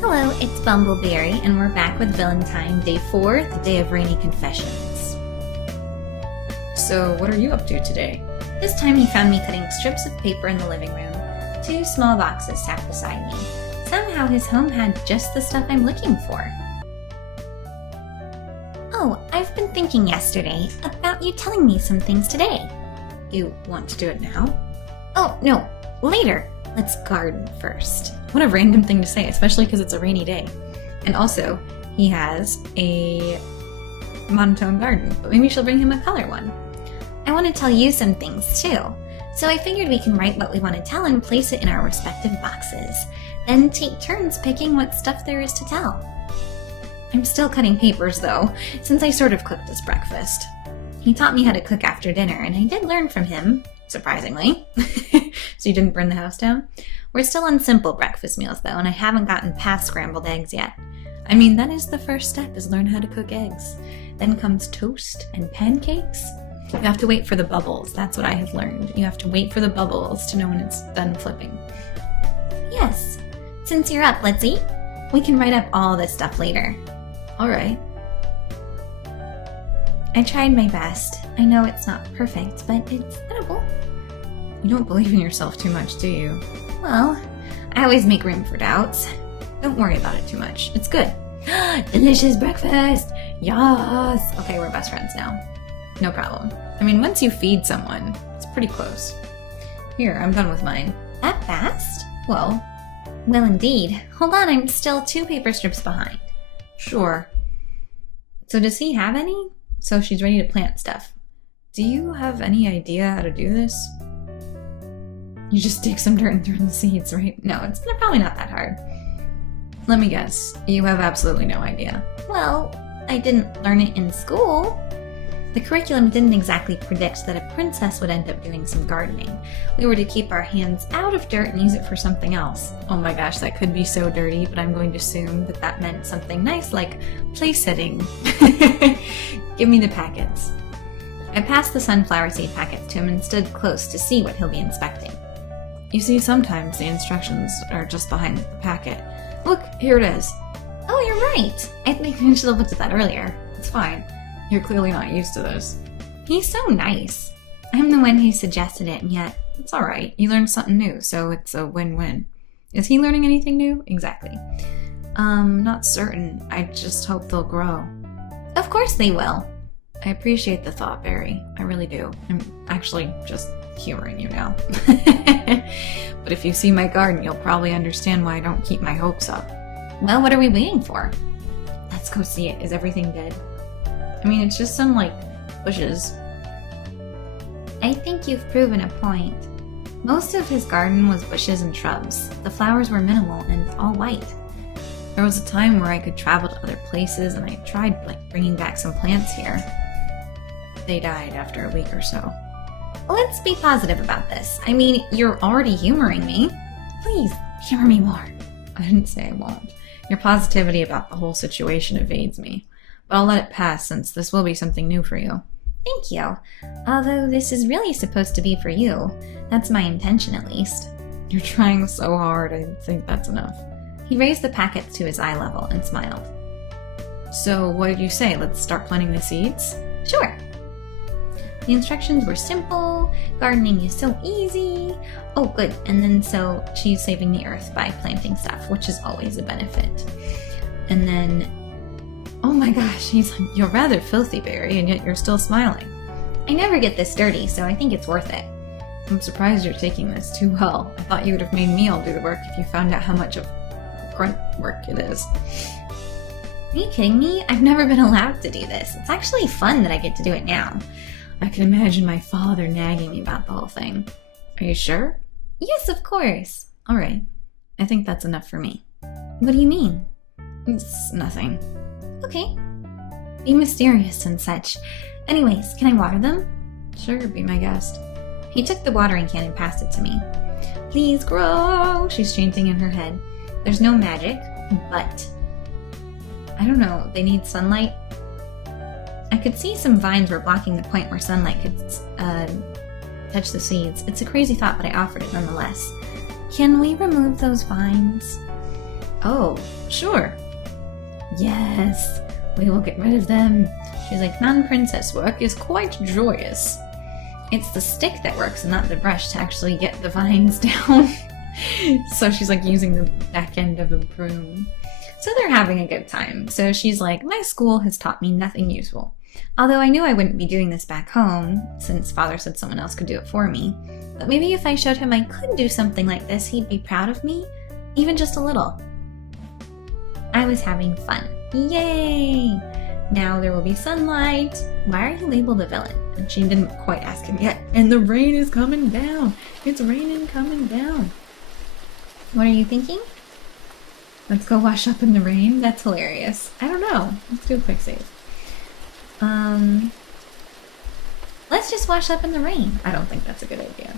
Hello, it's Bumbleberry, and we're back with Villaintine, Day 4, the Day of Rainy Confessions. So, what are you up to today? This time he found me cutting strips of paper in the living room, 2 small boxes stacked beside me. Somehow his home had just the stuff I'm looking for. Oh, I've been thinking yesterday about you telling me some things today. You want to do it now? Oh, no, later. Let's garden first. What a random thing to say, especially because it's a rainy day. And also, he has a monotone garden, but maybe she'll bring him a color one. I want to tell you some things too. So I figured we can write what we want to tell and place it in our respective boxes. Then take turns picking what stuff there is to tell. I'm still cutting papers though, since I sort of cooked this breakfast. He taught me how to cook after dinner, and I did learn from him, surprisingly. So you didn't burn the house down? We're still on simple breakfast meals though, and I haven't gotten past scrambled eggs yet. I mean, that is the first step, is learn how to cook eggs. Then comes toast and pancakes. You have to wait for the bubbles. That's what I have learned. You have to wait for the bubbles to know when it's done flipping. Yes. Since you're up, let's eat. We can write up all this stuff later. All right. I tried my best. I know it's not perfect, but it's edible. You don't believe in yourself too much, do you? Well, I always make room for doubts. Don't worry about it too much. It's good. Delicious breakfast! Yes! Okay, we're best friends now. No problem. I mean, once you feed someone, it's pretty close. Here, I'm done with mine. That fast? Well, indeed. Hold on, I'm still 2 paper strips behind. Sure. So does he have any? So she's ready to plant stuff. Do you have any idea how to do this? You just dig some dirt and throw in the seeds, right? No, it's probably not that hard. Let me guess. You have absolutely no idea. Well, I didn't learn it in school. The curriculum didn't exactly predict that a princess would end up doing some gardening. We were to keep our hands out of dirt and use it for something else. Oh my gosh, that could be so dirty, but I'm going to assume that that meant something nice like place setting. Give me the packets. I passed the sunflower seed packets to him and stood close to see what he'll be inspecting. You see, sometimes the instructions are just behind the packet. Look, here it is. Oh, you're right. I think we should have looked at that earlier. It's fine. You're clearly not used to this. He's so nice. I'm the one who suggested it, and yet it's alright. You learned something new, so it's a win-win. Is he learning anything new? Exactly. Not certain. I just hope they'll grow. Of course they will. I appreciate the thought, Barry. I really do. I'm actually just humoring you now. But if you see my garden, you'll probably understand why I don't keep my hopes up. Well, what are we waiting for? Let's go see it. Is everything dead? I mean, it's just some, bushes. I think you've proven a point. Most of his garden was bushes and shrubs. The flowers were minimal and all white. There was a time where I could travel to other places, and I tried, bringing back some plants here. They died after a week or so. Let's be positive about this. I mean, you're already humoring me. Please, humor me more. I didn't say I won't. Your positivity about the whole situation evades me. But I'll let it pass, since this will be something new for you. Thank you. Although this is really supposed to be for you. That's my intention, at least. You're trying so hard, I think that's enough. He raised the packets to his eye level and smiled. So, what did you say? Let's start planting the seeds? Sure. The instructions were simple. Gardening is so easy. Oh, good. And then so she's saving the earth by planting stuff, which is always a benefit. And then, oh my gosh, you're rather filthy, Barry, and yet you're still smiling. I never get this dirty, so I think it's worth it. I'm surprised you're taking this too well. I thought you would have made me all do the work if you found out how much of grunt work it is. Are you kidding me? I've never been allowed to do this. It's actually fun that I get to do it now. I can imagine my father nagging me about the whole thing. Are you sure? Yes, of course. All right. I think that's enough for me. What do you mean? It's nothing. Okay. Be mysterious and such. Anyways, can I water them? Sure, be my guest. He took the watering can and passed it to me. Please grow, she's chanting in her head. There's no magic, but I don't know, they need sunlight. I could see some vines were blocking the point where sunlight could touch the seeds. It's a crazy thought, but I offered it nonetheless. Can we remove those vines? Oh, sure. Yes, we will get rid of them. She's like, non-princess work is quite joyous. It's the stick that works and not the brush to actually get the vines down. So she's like using the back end of a broom. So they're having a good time. So she's like, my school has taught me nothing useful. Although I knew I wouldn't be doing this back home, since father said someone else could do it for me. But maybe if I showed him I could do something like this, he'd be proud of me, even just a little. I was having fun. Yay! Now there will be sunlight. Why are you labeled a villain? And she didn't quite ask him yet. And the rain is coming down. It's raining coming down. What are you thinking? Let's go wash up in the rain? That's hilarious. I don't know. Let's do a quick save. Let's just wash up in the rain. I don't think that's a good idea.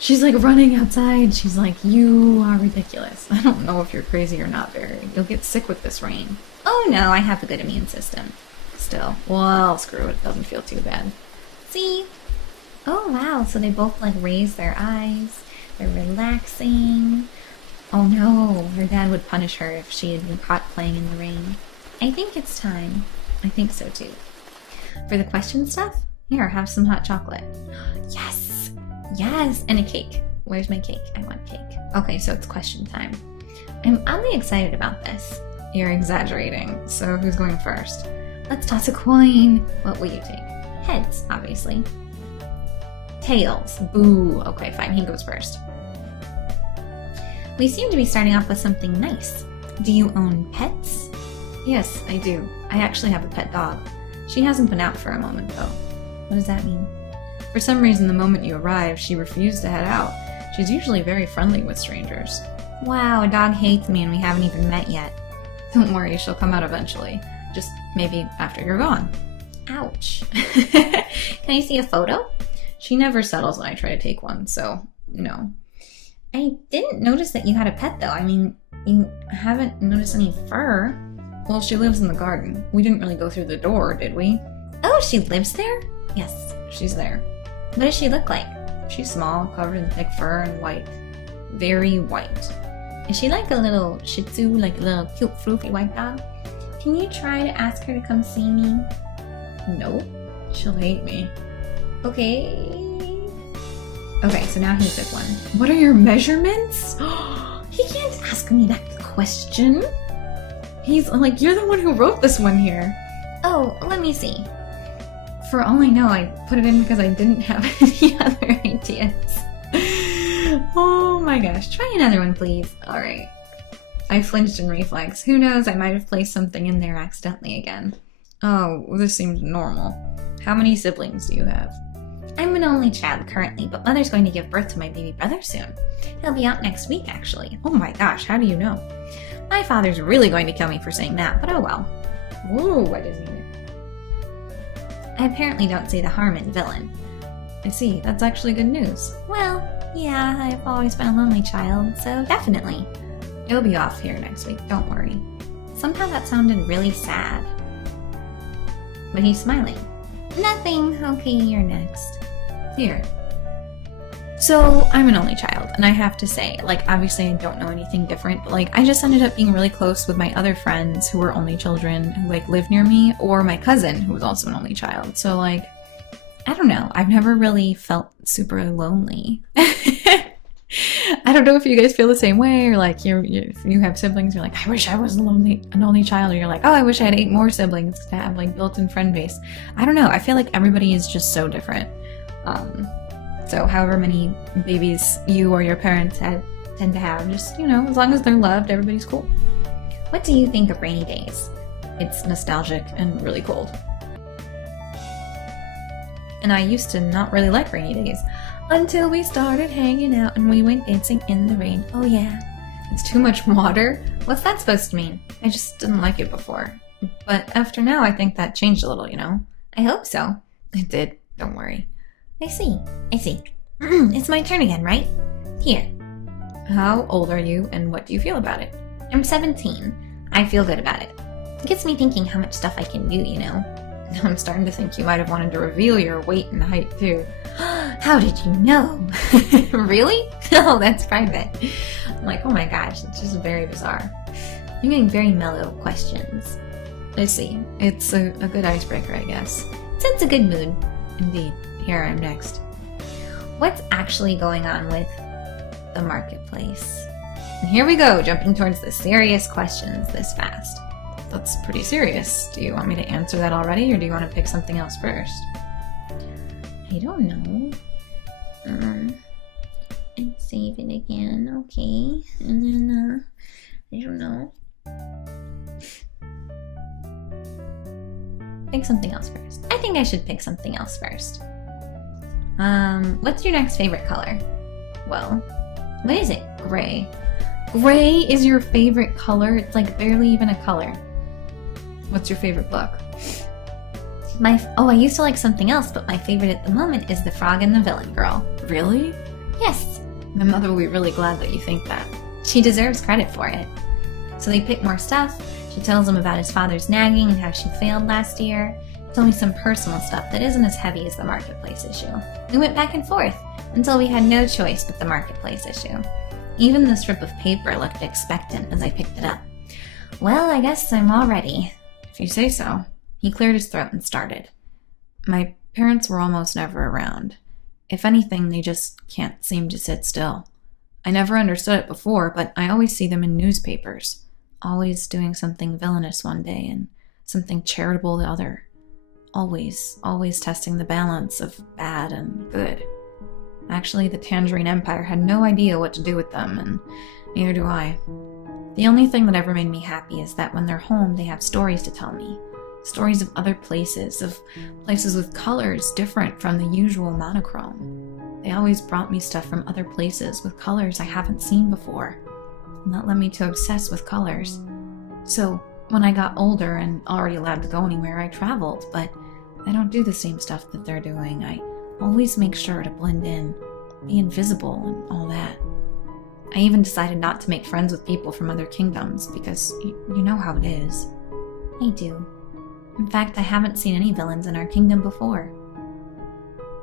She's like running outside. She's like, you are ridiculous. I don't know if you're crazy or not, Barry. You'll get sick with this rain. Oh no, I have a good immune system. Still. Well, screw it. Doesn't feel too bad. See? Oh wow, so they both like raise their eyes. They're relaxing. Oh no, her dad would punish her if she had been caught playing in the rain. I think it's time. I think so too. For the question stuff, here, have some hot chocolate. Yes! Yes! And a cake. Where's my cake? I want cake. Okay, so it's question time. I'm oddly excited about this. You're exaggerating. So who's going first? Let's toss a coin. What will you take? Heads, obviously. Tails. Boo. Okay, fine. He goes first. We seem to be starting off with something nice. Do you own pets? Yes, I do. I actually have a pet dog. She hasn't been out for a moment, though. What does that mean? For some reason, the moment you arrived, she refused to head out. She's usually very friendly with strangers. Wow, a dog hates me and we haven't even met yet. Don't worry, she'll come out eventually. Just maybe after you're gone. Ouch. Can I see a photo? She never settles when I try to take one, so, no. I didn't notice that you had a pet, though. I mean, you haven't noticed any fur. Well, she lives in the garden. We didn't really go through the door, did we? Oh, she lives there? Yes, she's there. What does she look like? She's small, covered in thick fur and white. Very white. Is she like a little Shih Tzu, like a little cute, floofy white dog? Can you try to ask her to come see me? No, she'll hate me. Okay. Okay, so now he took one. What are your measurements? He can't ask me that question. He's like, you're the one who wrote this one here. Oh, let me see. For all I know, I put it in because I didn't have any other ideas. Oh my gosh. Try another one, please. Alright. I flinched in reflex. Who knows, I might have placed something in there accidentally again. Oh, this seems normal. How many siblings do you have? I'm an only child currently, but Mother's going to give birth to my baby brother soon. He'll be out next week, actually. Oh my gosh, how do you know? My father's really going to kill me for saying that, but oh well. Whoa, what does he mean? I apparently don't see the harm in villain. I see, that's actually good news. Well, yeah, I've always been a lonely child, so definitely. It'll be off here next week, don't worry. Somehow that sounded really sad. But he's smiling. Nothing. Okay, you're next. Here. So, I'm an only child, and I have to say, like, obviously I don't know anything different, but, like, I just ended up being really close with my other friends who were only children who, like, live near me, or my cousin who was also an only child. So, like, I don't know. I've never really felt super lonely. I don't know if you guys feel the same way, or, like, if you have siblings, you're like, I wish I was an only child, or you're like, oh, I wish I had 8 more siblings to have, like, built-in friend base. I don't know. I feel like everybody is just so different. So however many babies you or your parents tend to have, just, you know, as long as they're loved, everybody's cool. What do you think of rainy days? It's nostalgic and really cold. And I used to not really like rainy days until we started hanging out and we went dancing in the rain. Oh yeah. It's too much water? What's that supposed to mean? I just didn't like it before. But after now, I think that changed a little, you know? I hope so. It did. Don't worry. I see. It's my turn again, right? Here. How old are you and what do you feel about it? I'm 17. I feel good about it. It gets me thinking how much stuff I can do, you know? I'm starting to think you might have wanted to reveal your weight and height too. How did you know? Really? No, that's private. I'm like, oh my gosh, it's just very bizarre. You're getting very mellow questions. I see. It's a good icebreaker, I guess. Sets a good mood. Indeed. Here, I'm next. What's actually going on with the marketplace? And here we go, jumping towards the serious questions this fast. That's pretty serious. Do you want me to answer that already, or do you want to pick something else first? I don't know. And save it again, okay. And then, I don't know. Pick something else first. I think I should pick something else first. What's your next favorite color? Well, what is it? Gray. Gray is your favorite color? It's like barely even a color. What's your favorite book? I used to like something else, but my favorite at the moment is The Frog and the Villain Girl. Really? Yes. My mother will be really glad that you think that. She deserves credit for it. So they pick more stuff. She tells him about his father's nagging and how she failed last year. Told me some personal stuff that isn't as heavy as the marketplace issue. We went back and forth until we had no choice but the marketplace issue. Even the strip of paper looked expectant as I picked it up. Well, I guess I'm all ready. If you say so. He cleared his throat and started. My parents were almost never around. If anything, they just can't seem to sit still. I never understood it before, but I always see them in newspapers. Always doing something villainous one day and something charitable the other. Always testing the balance of bad and good. Actually, the Tangerine Empire had no idea what to do with them, and neither do I. The only thing that ever made me happy is that when they're home, they have stories to tell me. Stories of other places, of places with colors different from the usual monochrome. They always brought me stuff from other places with colors I haven't seen before, and that led me to obsess with colors. So, when I got older and already allowed to go anywhere, I traveled, but I don't do the same stuff that they're doing. I always make sure to blend in, be invisible, and all that. I even decided not to make friends with people from other kingdoms, because you know how it is. I do. In fact, I haven't seen any villains in our kingdom before.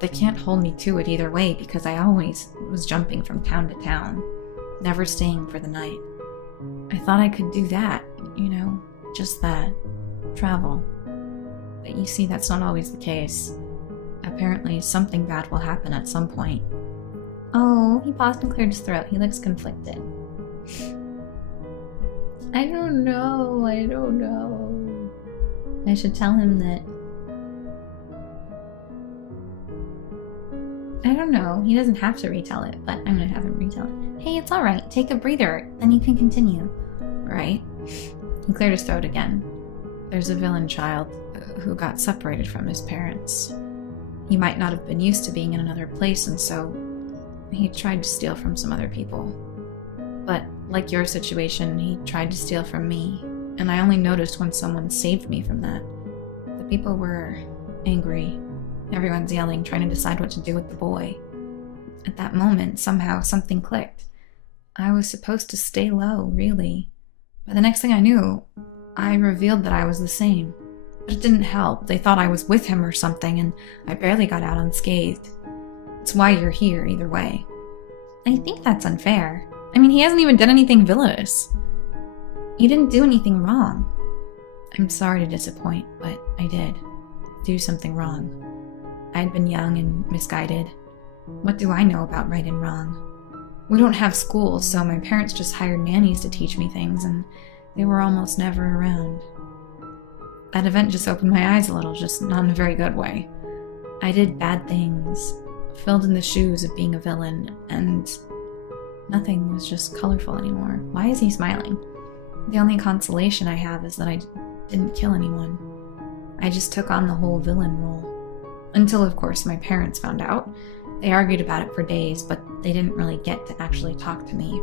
They can't hold me to it either way, because I always was jumping from town to town, never staying for the night. I thought I could do that, just that. Travel. But you see, that's not always the case. Apparently, something bad will happen at some point. Oh, he paused and cleared his throat. He looks conflicted. I don't know. I should tell him that... I don't know. He doesn't have to retell it, but I'm gonna have him retell it. Hey, it's alright. Take a breather, then you can continue. Right? He cleared his throat again. There's a villain child who got separated from his parents. He might not have been used to being in another place, and so he tried to steal from some other people. But like your situation, he tried to steal from me, and I only noticed when someone saved me from that. The people were angry. Everyone's yelling, trying to decide what to do with the boy. At that moment, somehow something clicked. I was supposed to stay low, really. But the next thing I knew, I revealed that I was the same. But it didn't help. They thought I was with him or something, and I barely got out unscathed. It's why you're here, either way. I think that's unfair. I mean, he hasn't even done anything villainous. You didn't do anything wrong. I'm sorry to disappoint, but I did do something wrong. I'd been young and misguided. What do I know about right and wrong? We don't have schools, so my parents just hired nannies to teach me things, and they were almost never around. That event just opened my eyes a little, just not in a very good way. I did bad things, filled in the shoes of being a villain, and nothing was just colorful anymore. Why is he smiling? The only consolation I have is that I didn't kill anyone. I just took on the whole villain role. Until, of course, my parents found out. They argued about it for days, but they didn't really get to actually talk to me.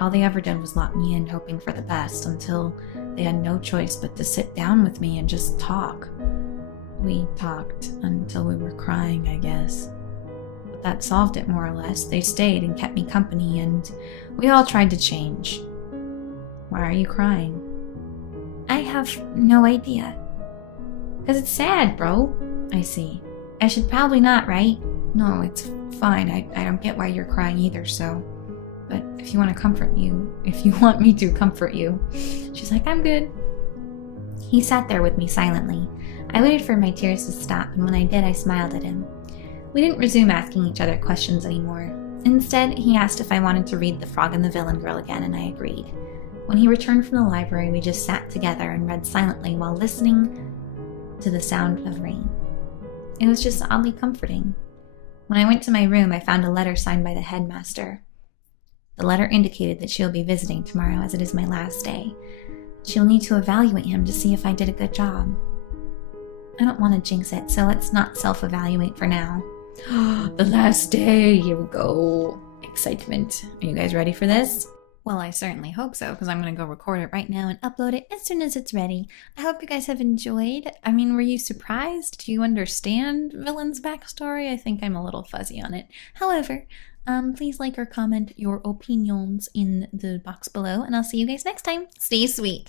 All they ever did was lock me in, hoping for the best, until they had no choice but to sit down with me and just talk. We talked until we were crying, I guess. But that solved it, more or less. They stayed and kept me company, and we all tried to change. Why are you crying? I have no idea. 'Cause it's sad, bro. I see. I should probably not, right? No, it's fine. I don't get why you're crying either, so... But if you want me to comfort you... She's like, I'm good. He sat there with me silently. I waited for my tears to stop, and when I did, I smiled at him. We didn't resume asking each other questions anymore. Instead, he asked if I wanted to read The Frog and the Villain Girl again, and I agreed. When he returned from the library, we just sat together and read silently while listening to the sound of rain. It was just oddly comforting. When I went to my room, I found a letter signed by the headmaster. The letter indicated that she'll be visiting tomorrow, as it is my last day. She'll need to evaluate him to see if I did a good job. I don't want to jinx it, so let's not self-evaluate for now. The last day, here we go. Excitement. Are you guys ready for this? Well, I certainly hope so, because I'm going to go record it right now and upload it as soon as it's ready. I hope you guys have enjoyed. I mean, were you surprised? Do you understand Villain's backstory? I think I'm a little fuzzy on it. However, please like or comment your opinions in the box below, and I'll see you guys next time. Stay sweet.